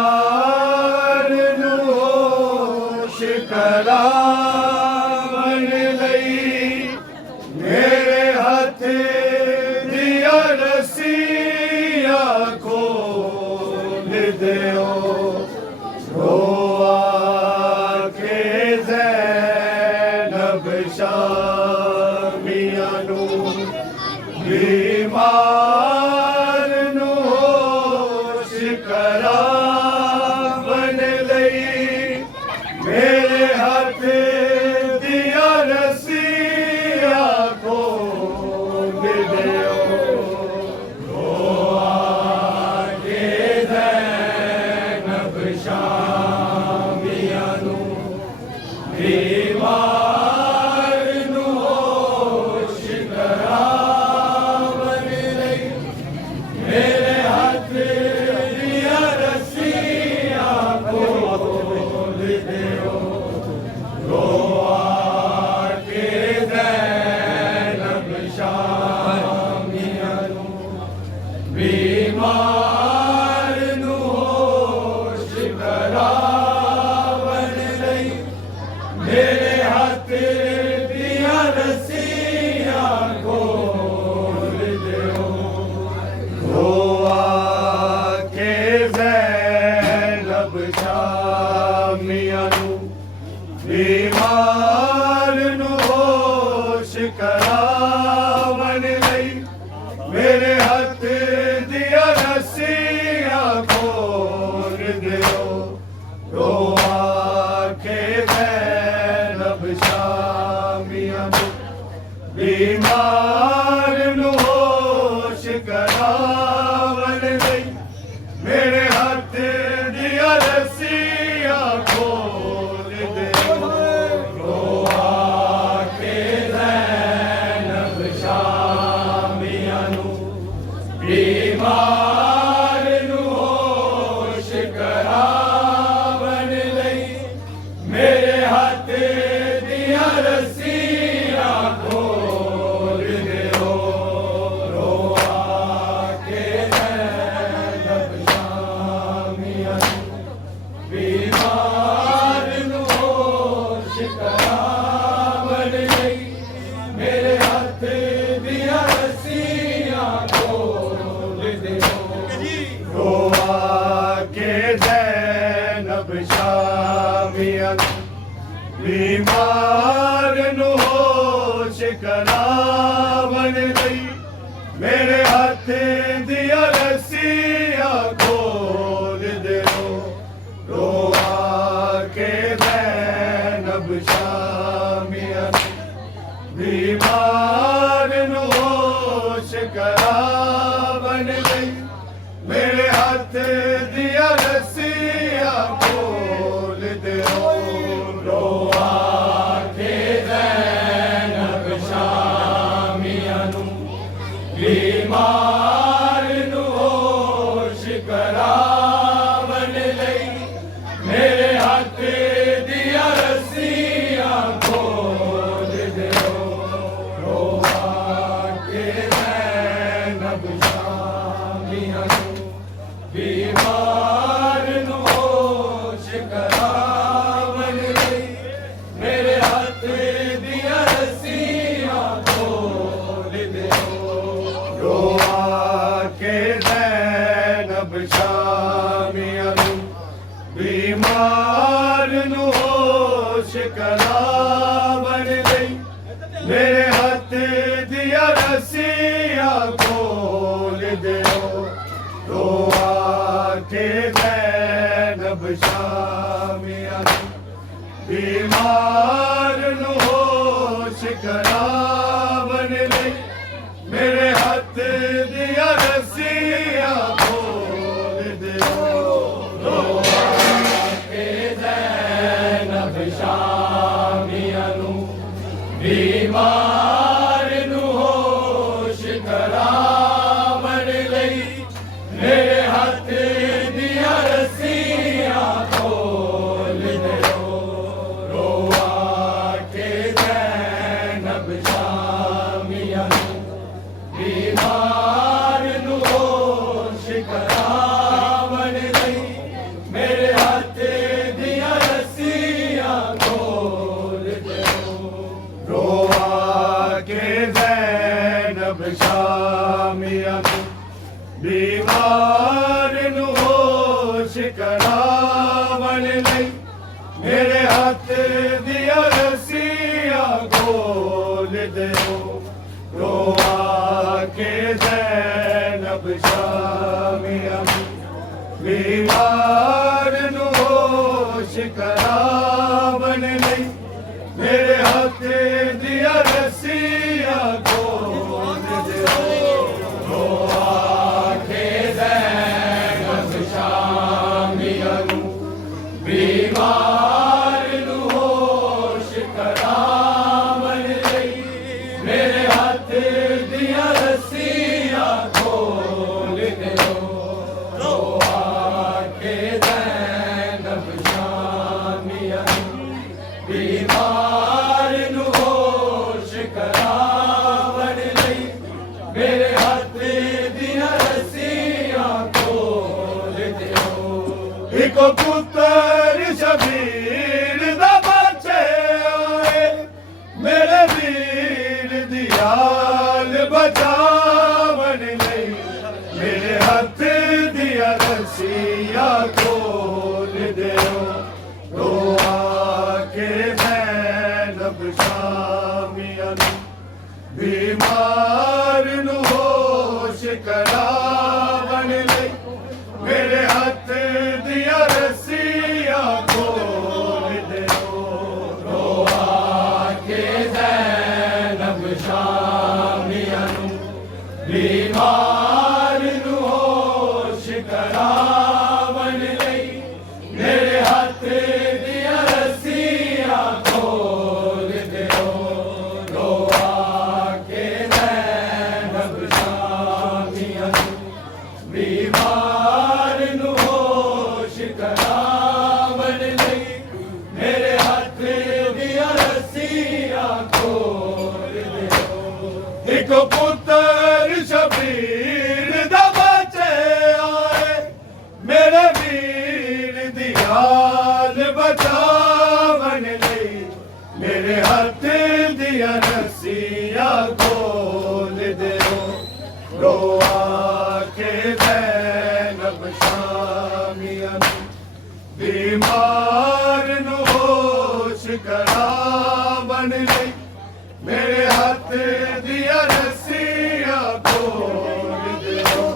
बीमार नू होश करावन लई मेरे हाथ दिया रस्सिया खोल दियो रोआ के ज़ैनब शामिया नू बीमार नू होश करावन लई मेरे हाथ दिया रस्सिया खोल दियो रोआ के ज़ैनब शामिया नू बीमार नू होश करावन लई मेरे हाथ दिया रस्सिया खोल दियो रोआ के ज़ैनब शामिया नू बीमार नू होश करावन लई मेरे हाथ दिया रस्सिया खोल दियो रोआ के ज़ैनब शामिया नू बीमार नू होश करावन लई मेरे हाथ दिया रस्सिया खोल दियो रोआ के ज़ैनब शामिया नू बीमार नू होश करावन लई मेरे हाथ दिया रस्सिया खोल दियो रोआ के ज़ैनब शामिया नू बीमार नू होश करावन लई मेरे हाथ दिया रस्सिया खोल दियो रोआ के ज़ैनब शामिया नू बीमार नू होश करावन लई मेरे हाथ दिया रस्सिया खोल दियो रोआ के ज़ैनब शामिया नू बीमार नू होश करावन लई मेरे हाथ दिया रस्सिया खोल दियो रोआ के ज़ैनब शामिया नू बीमार नू होश करावन लई मेरे हाथ दिया रस्सिया खोल दियो रोआ के ज़ैनब शामिया नू बीमार नू होश करावन लई मेरे हाथ दिया रस्सिया खोल दियो रोआ के ज़ैनब शामिया नू बीमार नू होश करावन लई मेरे हाथ दिया रस्सिया खोल दियो रोआ के ज़ैनब शामिया नू बीमार नू होश करावन लई मेरे हाथ दिया रस्सिया खोल दियो रोआ के ज़ैनब शामिया नू बीमार नू होश करावन लई मेरे हाथ दिया रस्सिया खोल दियो रोआ के ज़ैनब शामिया नू बीमार नू होश करावन लई मेरे हाथ दिया रस्सिया खोल दियो रोआ के ज़ैनब शामिया बीमार नू होश करावन लई मेरे हथ दिया रस्सियां खोल दियो रो आखे ज़ैनब शामिया नू बीमार नू होश करावन लई मेरे हथ दिया रस्सियां खोल दियो रो आखे ज़ैनब शामिया नू बीमार नू होश करावन लई मेरे हथ दिया रस्सियां खोल दियो एक पुत्र शबीर दा बच्चे आए मेरे वीर दी आल बचावन लई मेरे हथ दिया रस्सियां खोल दियो रो आके ज़ैनब शामिया नू बीमार नू होश करावन लई मेरे हथ दिया रस्सियां खोल दियो रो आके ज़ैनब शामिया नू बीमार नू होश करावन लई मेरे हथ दिया रस्सियां खोल दियो रो आके ज़ैनब शामिया नू बीमार नू होश करावन लई मेरे हथ दिया रस्सियां खोल दियो एक पुत्र शबीर दा बच्चे आए मेरे वीर दी आल बचावन लई मेरे हथ दिया रस्सियां खोल दियो रो आके ज़ैनब शामिया नू बीमार नू होश करावन लई मेरे हथ दिया रस्सियां खोल दियो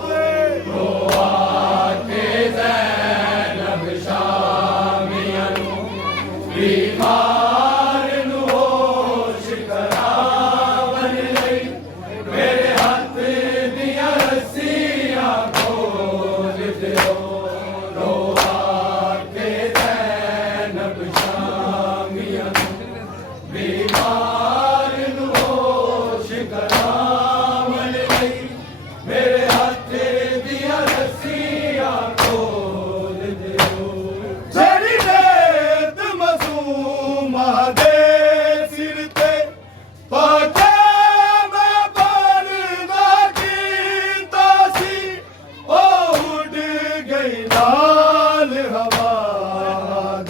रो आके ज़ैनब शामिया नू बीमार नू होश करावन लई मेरे हथ दिया रस्सियां खोल दियो रो आके ज़ैनब शामिया नू बीमार नू होश करावन लई मेरे हथ दिया रस्सियां खोल दियो जेड़ी रेत मासूमा दे सिर ते पाके मैं पर्दा कीता सी ओ उड़ गई नाल हवा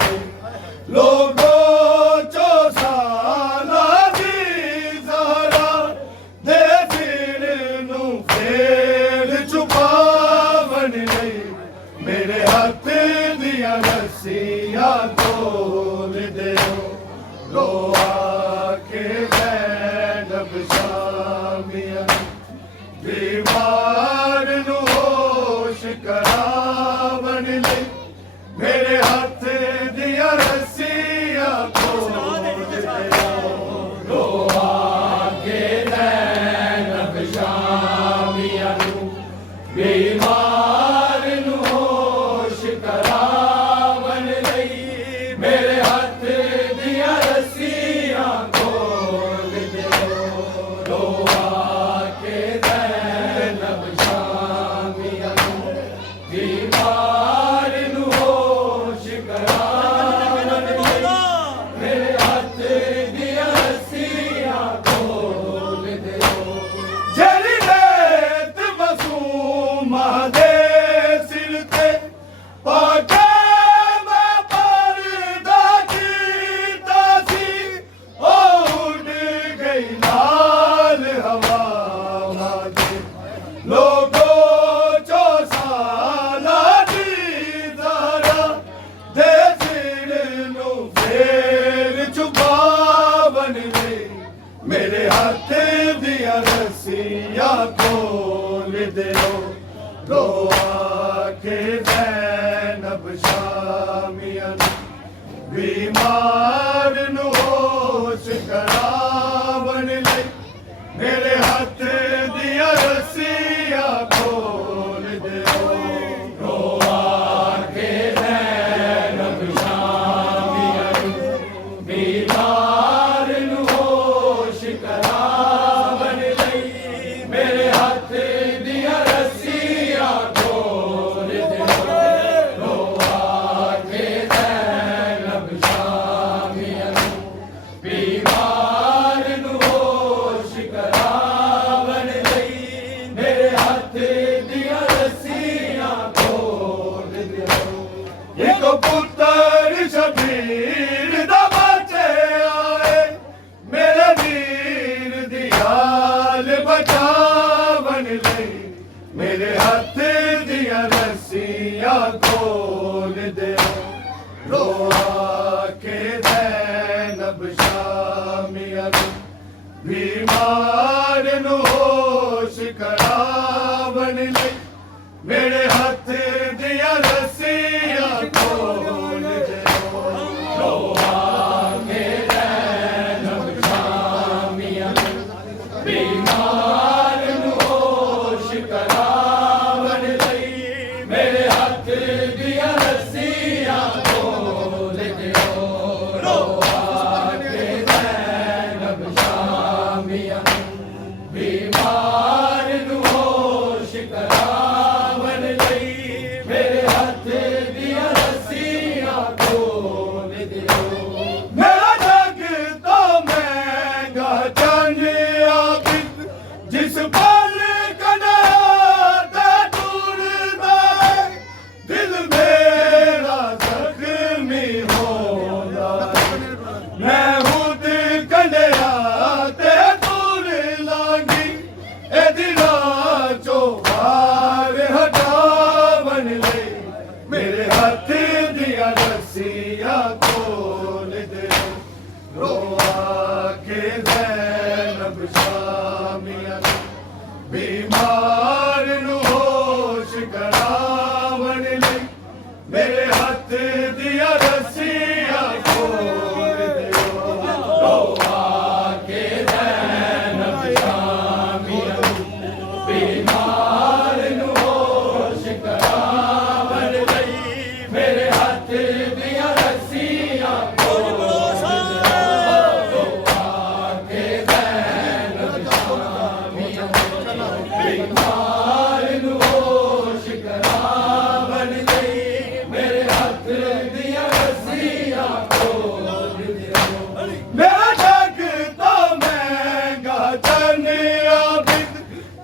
दे लोगों चो साला दी ज़हरा दे सिर नू फेर छुपावन लई मेरे हथ दिया रस्सियां खोल दियो रो आके ज़ैनब शामिया नू बीमार नू होश करावन लई मेरे हथ दिया रस्सियां खोल दियो रो आके ज़ैनब शामिया नू बीमार नू होश करावन लई मेरे हथ दिया रस्सियां खोल दियो रो आके ज़ैनब शामिया नू बीमार नू होश करावन लई मेरे हथ दिया रस्सियां खोल दियो जेड़ी रेत मासूमा दे सिर ते पाके मैं पर्दा कीता सी ओ उड़ गई नाल हवा दे लोगों चो साला दी ज़हरा दे सिर नू फेर छुपावन लई मेरे हथ दिया रस्सियां खोल दियो रो आके बीमार नूं होश करावन लई मेरे हथ दियां रस्सियां खोल दिओ रोआ के नैन शामियां बीमार नूं होश करावन लई मेरे हथ दियां रस्सियां खोल दिओ रोआ के नैन शामियां बीमार नूं होश करावन लई मेरे हथ दियां रस्सियां खोल दिओ एक पुत्तर शबीर दा बचे आए मेरे वीर दी हाल बचावन लई मेरे हथ दियां रस्सियां खोल दिओ रोआ के नैनब शामियां बीमार नूं होश करावन लई मेरे हथ दियां रस्सियां खोल दिओ रोआ के नैनब शामियां बीमार नूं होश करावन लई मेरे हथ दियां रस्सियां खोल दिओ रोआ के नैनब शामियां बीमार नूं होश करावन लई मेरे हथ दियां रस्सियां खोल दिओ मेरा जग तो महंगा जानिया बिन जिस पल कना ते टूटदा है दिल मेरा जख्मी होंदा मैं खुद कंडिया ते टूट लांगी ए दिलां चों बाहर हटावन लई मेरे हथ दियां रस्सियां खोल दिओ रोआ के नैनब शामियां बीमार नूं होश करावन लई मेरे हथ दियां रस्सियां खोल दिओ रोआ के नैनब शामियां बीमार नूं होश करावन लई मेरे हथ दियां रस्सियां खोल दिओ रोआ के नैनब शामियां बीमार नूं होश करावन लई मेरे हथ दियां रस्सियां खोल दिओ मेरा जग तो महंगा जानिया बिन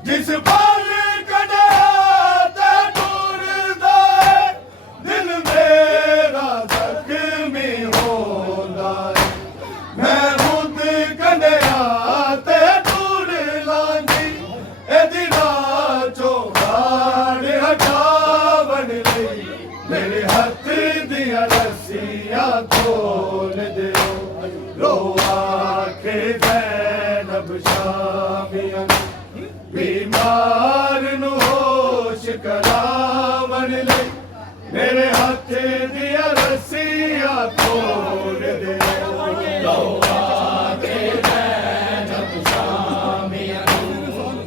जिस पल कना ते टूटदा है दिल मेरा जख्मी होंदा है मैं खुद कंडिया ते टूट लांगी ए दिलां चों बाहर हटावन लई मेरे हथ दियां रस्सियां खोल दिओ रोआ के नैनब शामियां बीमार नूं होश करावन लई मेरे हथ दियां रस्सियां खोल दिओ रोआ के नैनब शामियां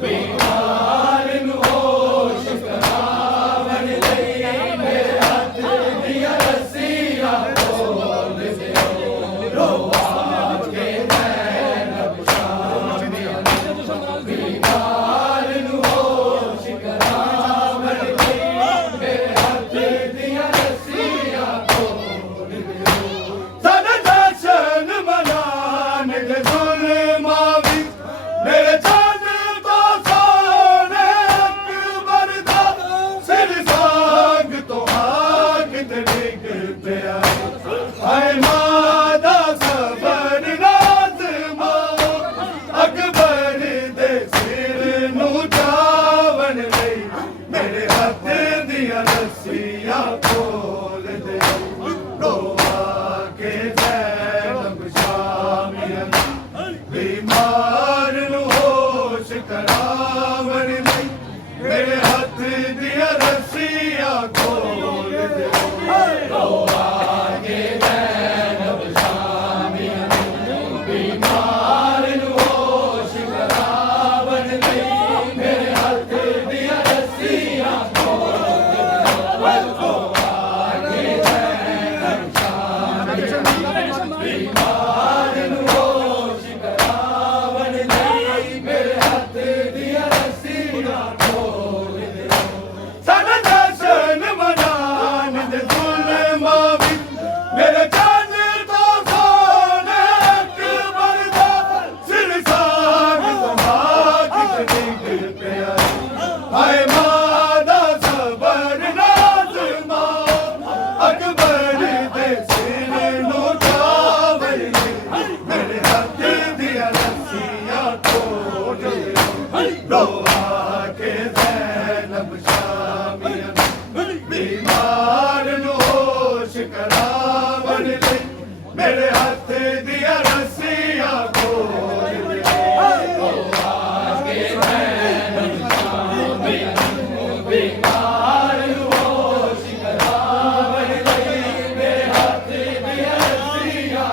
बीमार नूं होश करावन लई मेरे हथ दियां रस्सियां खोल दिओ रोआ के नैनब शामियां बीमार नूं होश करावन लई मेरे हथ दियां रस्सियां खोल दिओ साडा जशन मनान दे जुल्मां विच मेरे जान तो सोने अकबर दा सिर सांग तो आग ते डिग पिया हाय मां दा सबर नाज़मा अकबर दे सिर नूं चावन लई मेरे हथ दियां रस्सियां खोल दिओ रोआ के नैनब शामियां बीमार नूं होश करावन लई मेरे हथ दियां रस्सियां खोल दिओ रोआ के नैनब ਸਾਡਾ ਜਸ਼ਨ ਮਨਾਨ ਦੇ ਜ਼ੁਲਮਾਂ ਵਿੱਚ ਮੇਰੇ ਜਾਨ ਤੋਂ ਸੋਨੇ ਅਕਬਰ ਦਾ ਸਿਰਸਾਨ ਤੁਹਾਡੀ ਡਿੱਗ ਪਿਆ ਹਾਏ ਮਾਂ ਦਾ ਸਬਰ ਨਾਜ਼ਮਾ ਅਕਬਰ ਦੇ ਸਿਰ ਨੂੰ ਚਾਵਲ ਮੇਰੇ ਹੱਥ ਦੀਆਂ ਰੱਸੀਆਂ ਤੋੜ ਰੋਆ ਕੇ ਜ਼ੈਨਬ ਸ਼ਾਮੀਆਂ बीमार नु होश करावन ले मेरे हाथ दिया रस्सियां खोल दे बीमार नु होश करावन ले मेरे हाथ दिया रस्सियां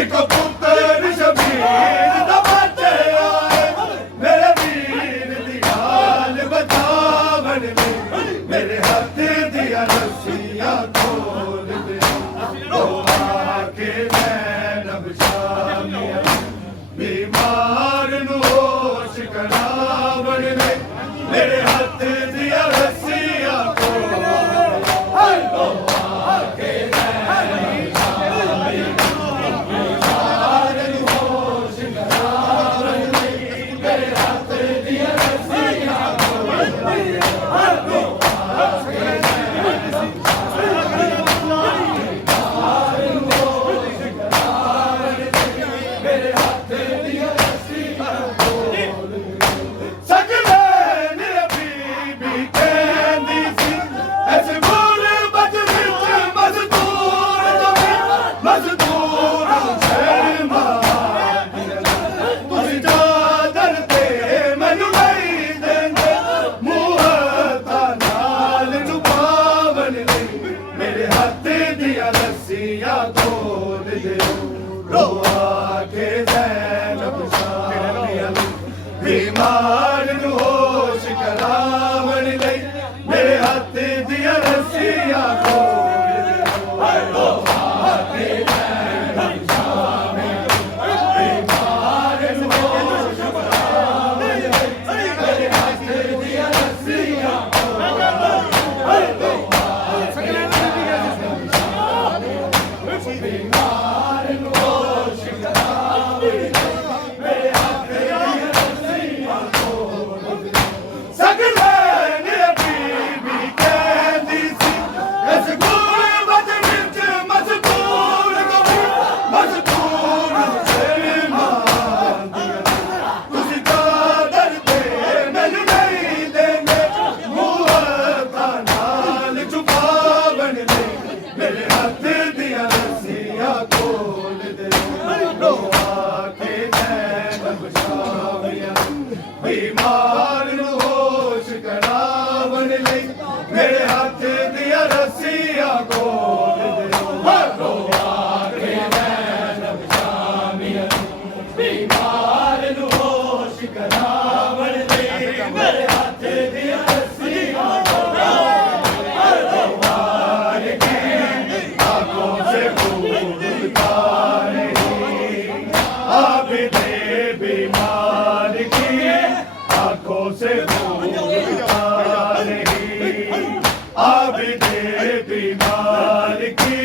एक पुत्र शबीर दा बच्चा है मेरे वीर दी गाल बचावन में मेरे हाथ दिया रस्सियां खोल दे रोआ के ज़ैनब शामिया बीमार नु होश करावन में मेरे हाथ दिया रस्सियां खोल दे रोआ के बीमार नु होश करावन ले मेरे हाथ दिया रस्सियां खोल दे रोआ के ज़ैनब शामिया बीमार नु होश करावन ले मेरे हाथ दिया रस्सियां खोल दे रोआ के ज़ैनब शामिया बीमार नु होश करावन ले मेरे हाथ बीमार नु होश करावन ले मेरे हाथ दिया रस्सियां खोल दे रोआ के ज़ैनब शामिया बीमार नु होश करावन ले मेरे हाथ दिया रस्सियां खोल दे रोआ के आंखों से खून उतारे आबिद बीमार की आंखों से खून उतारे आबिद बीमार की